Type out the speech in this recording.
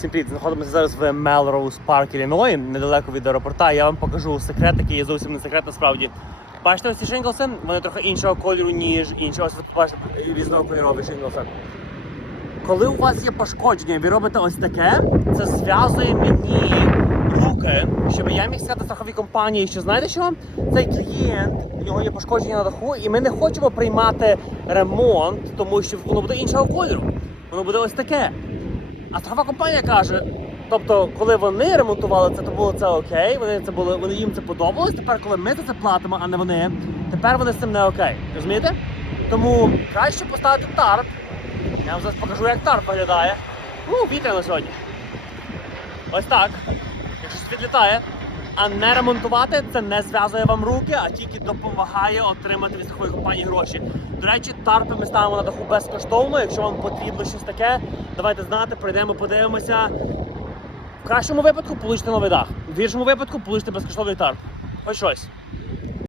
Всім привіт! Знаходимося зараз в Melrose Park, Ілліной, недалеко від аеропорта. Я вам покажу секрет, який є зовсім не секрет насправді. Бачите ось ці шинглси? Вони трохи іншого кольору, ніж інші. Ось ви побачите різнокольорові шинглси. Коли у вас є пошкодження, ви робите ось таке, це зв'язує мені руки, щоб я міг сказати страховій компанії, що знаєте що? Цей клієнт, у нього є пошкодження на даху, і ми не хочемо приймати ремонт, тому що воно буде іншого кольору. Воно буде ось таке. А страхова компанія каже, тобто, коли вони ремонтували це, то було це окей, вони це були, вони їм це подобалось. Тепер, коли ми за це платимо, а не вони, тепер вони з цим не окей. Розумієте? Тому краще поставити тарп. Я вам зараз покажу, як тарп виглядає. Ну, вітряно сьогодні. Ось так. Якщо відлітає. А не ремонтувати це не зв'язує вам руки, а тільки допомагає отримати від такої компанії гроші. До речі, тарпи ми ставимо на даху безкоштовно. Якщо вам потрібно щось таке, давайте знати, прийдемо, подивимося. В кращому випадку получите новий дах. В гіршому випадку получите безкоштовний тарп. Хоч щось.